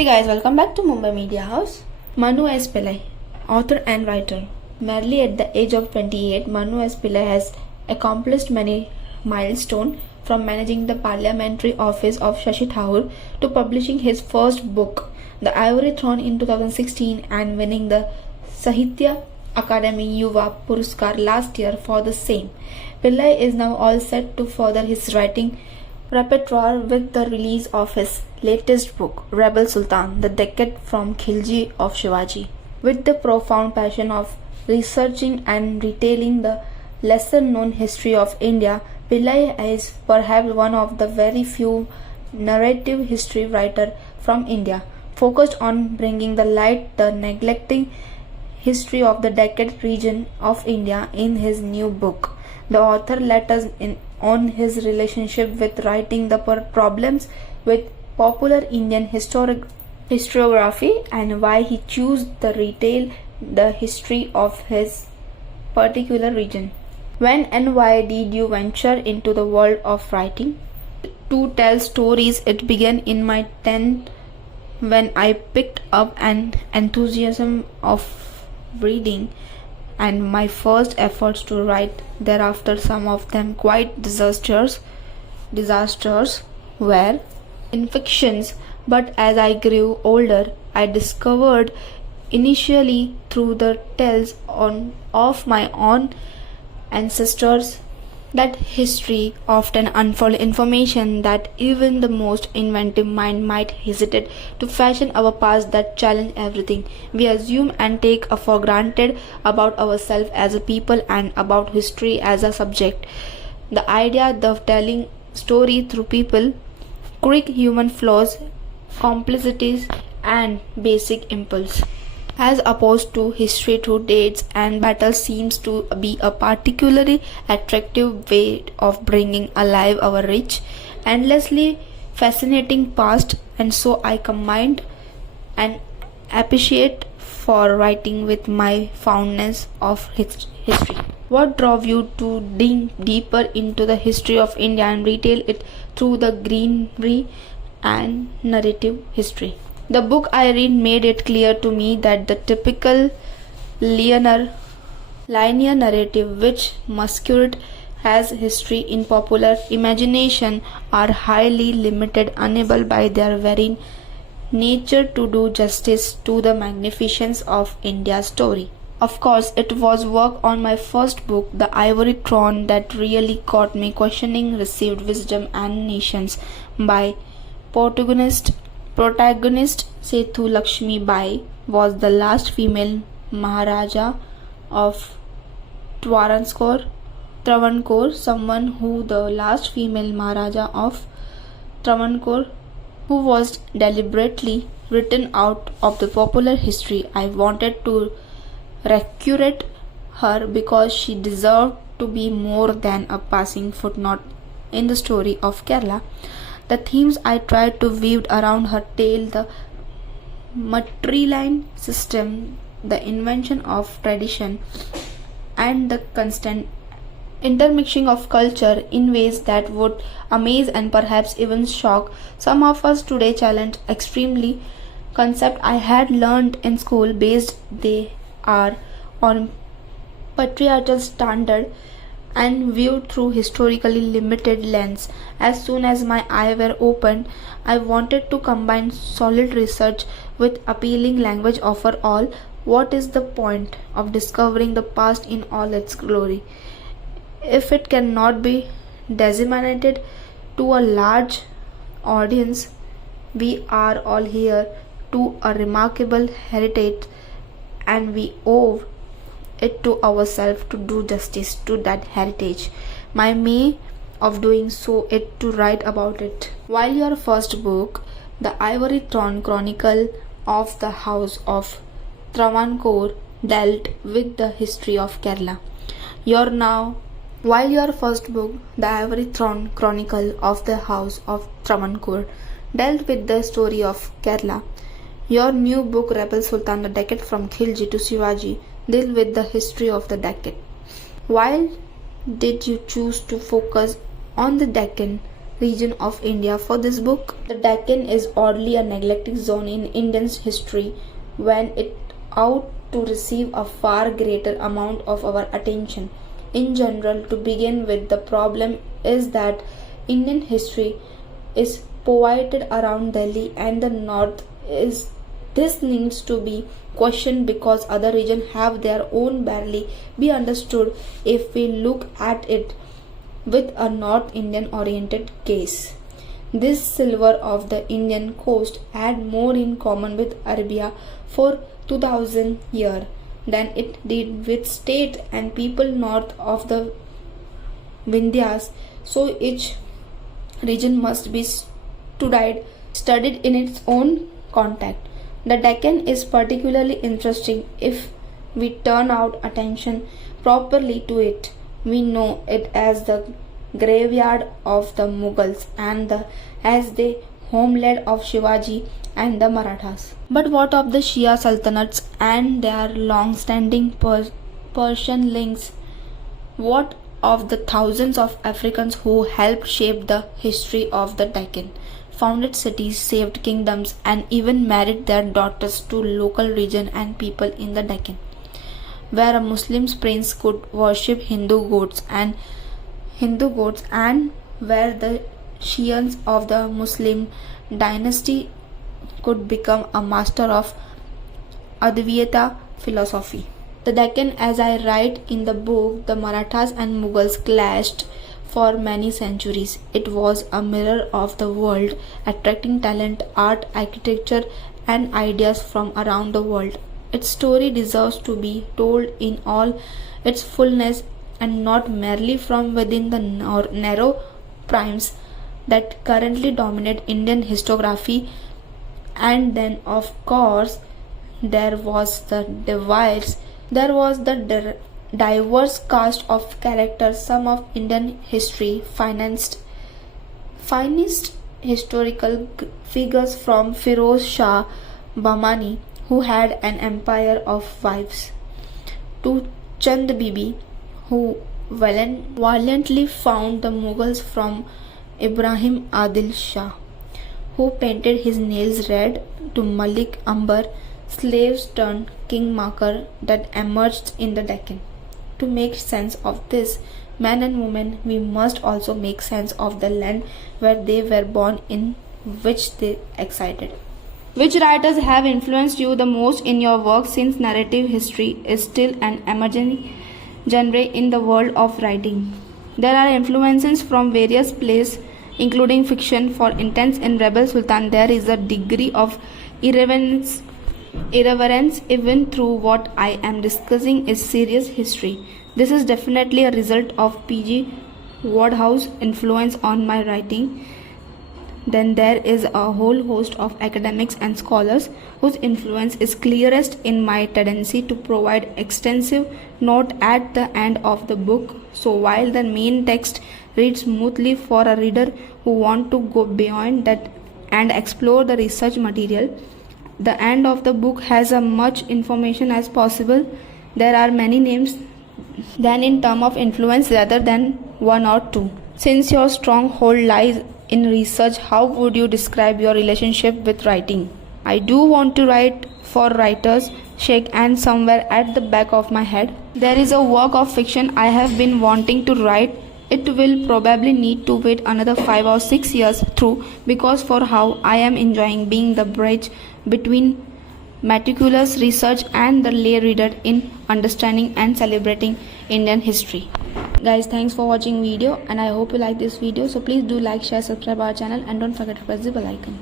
Hey guys, welcome back to Mumbai Media House. Manu S Pillai, author and writer. Merely at the age of 28, Manu S Pillai has accomplished many milestones, from managing the parliamentary office of Shashi Thakur to publishing his first book, The Ivory Throne, in 2016 and winning the Sahitya Akademi Yuva Puruskar last year for the same. Pillai is now all set to further his writing repertoire with the release of his latest book, Rebel Sultan, The Decade from Khilji of Shivaji. With the profound passion of researching and retelling the lesser known history of India, Pillai is perhaps one of the very few narrative history writers from India focused on bringing the light the neglecting history of the Deccan region of India in his new book. The author let us in on his relationship with writing, the problems with popular Indian historiography, and why he chose to retell the history of his particular region. When and why did you venture into the world of writing? To tell stories, it began in my 10th when I picked up an enthusiasm of reading, and my first efforts to write thereafter, some of them quite disasters were in fictions. But as I grew older, I discovered, initially through the tales of my own ancestors, that history often unfolds information that even the most inventive mind might hesitate to fashion our past, that challenge everything we assume and take for granted about ourselves as a people and about history as a subject. The idea of telling story through people, quick human flaws, complexities, and basic impulse, as opposed to history through dates and battles, seems to be a particularly attractive way of bringing alive our rich, endlessly fascinating past. And so I combined an appreciate for writing with my fondness of history. What drove you to dig deeper into the history of India and retell it through the greenery and narrative history? The book I read made it clear to me that the typical linear narrative which masquerades as history in popular imagination are highly limited, unable by their very nature to do justice to the magnificence of India's story. Of course, it was work on my first book, The Ivory Throne, that really got me questioning received wisdom and nations by protagonist Sethu Lakshmi Bai was the last female Maharaja of Travancore, someone who the last female Maharaja of Travancore, who was deliberately written out of the popular history. I wanted to recreate her because she deserved to be more than a passing footnote in the story of Kerala. The themes I tried to weave around her tale, the matrilineal system, the invention of tradition, and the constant intermixing of culture in ways that would amaze and perhaps even shock some of us today, challenge extremely concept I had learned in school, based they are on patriarchal standard and viewed through historically limited lens. As soon as my eyes were opened, I wanted to combine solid research with appealing language. Offer all, what is the point of discovering the past in all its glory if it cannot be disseminated to a large audience? We are all here to a remarkable heritage, and we owe it to ourselves to do justice to that heritage. My way of doing so is to write about it. While your first book, The Ivory Throne Chronicle of the House of Travancore, dealt with the history of Kerala, while your first book, The Ivory Throne Chronicle of the House of Travancore, dealt with the story of Kerala, your new book, Rebel Sultan, The Decade from Khilji to Shivaji, deal with the history of the Deccan. Why did you choose to focus on the Deccan region of India for this book. The Deccan is oddly a neglected zone in Indian history when it ought to receive a far greater amount of our attention. In general, to begin with, the problem is that Indian history is pointed around Delhi and the north. This needs to be questioned because other regions have their own barely be understood if we look at it with a North Indian oriented gaze. This silver of the Indian coast had more in common with Arabia for 2000 years than it did with state and people north of the Vindhyas, so each region must be studied in its own context. The Deccan is particularly interesting if we turn our attention properly to it. We know it as the graveyard of the Mughals and as the homeland of Shivaji and the Marathas. But what of the Shia Sultanates and their long-standing Persian links? What of the thousands of Africans who helped shape the history of the Deccan, founded cities, saved kingdoms, and even married their daughters to local region and people in the Deccan, where a Muslim prince could worship Hindu gods and where the Shians of the Muslim dynasty could become a master of Advaita philosophy. The Deccan, as I write in the book, the Marathas and Mughals clashed for many centuries. It was a mirror of the world, attracting talent, art, architecture, and ideas from around the world. Its story deserves to be told in all its fullness and not merely from within the narrow primes that currently dominate Indian historiography. And then, of course, there was the diverse cast of characters, some of Indian history finest historical figures from Firoz Shah Bahmani, who had an empire of wives, to Chand Bibi, who valiantly fought the Mughals, from Ibrahim Adil Shah, who painted his nails red, to Malik Ambar, slaves turned kingmaker that emerged in the Deccan. To make sense of this men and women, we must also make sense of the land where they were born, in which they excited. Which writers have influenced you the most in your work, since narrative history is still an emerging genre in the world of writing? There are influences from various places, including fiction. For instance, in Rebel Sultan, there is a degree of irreverence even through what I am discussing is serious history. This is definitely a result of P.G. Wodehouse influence on my writing. Then there is a whole host of academics and scholars whose influence is clearest in my tendency to provide extensive note at the end of the book. So while the main text reads smoothly for a reader who want to go beyond that and explore the research material, the end of the book has as much information as possible. There are many names than in terms of influence rather than one or two. Since your stronghold lies in research, how would you describe your relationship with writing? I do want to write for writers' sake, and somewhere at the back of my head, there is a work of fiction I have been wanting to write. It will probably need to wait another 5 or 6 years through, because for how I am enjoying being the bridge between meticulous research and the lay reader in understanding and celebrating Indian history. Guys, thanks for watching video, and I hope you like this video. So please do like, share, subscribe our channel, and don't forget to press the bell icon.